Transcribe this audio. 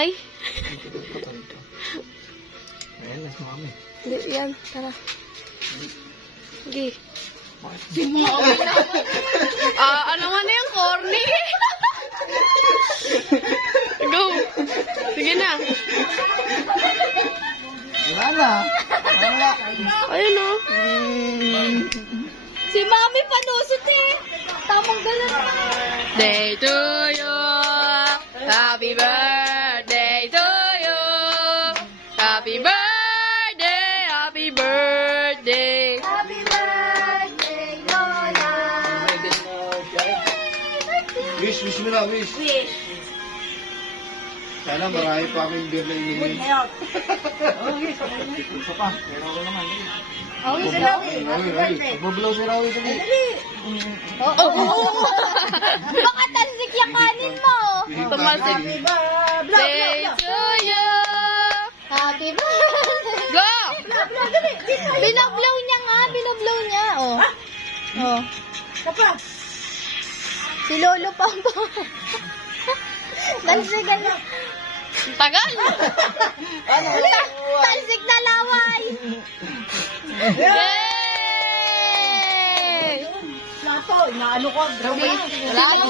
Ay. Ayan, nas mami. Hindi, yan. Tara. Sige. Ano nga na yung corny? Go. Sige na. Wala na. Wala. Ayun o. Si Mami panusot eh. Tamang ganun. Day to you. Happy birthday to you. Happy birthday. Happy birthday. Happy birthday, Lola. Wish mo na, wish. Wish. Sana marami pa akong beer na inihin. Ngayon. Isa pa, pero ako naman. Oh, wish na Rawi. Happy birthday. Magbubulaw si Rawi sa gate. Oo. Baka tansik yung kanin mo. Tumalsik. Happy birthday to you. Happy birthday. Go! Binoblow niya nga. Binoblow niya. Oh. Oh. Kapa. Si Lolo Pampa. Tansikan na. Tagal! Tansik na laway. Yay! Nato, inaano ko. Wala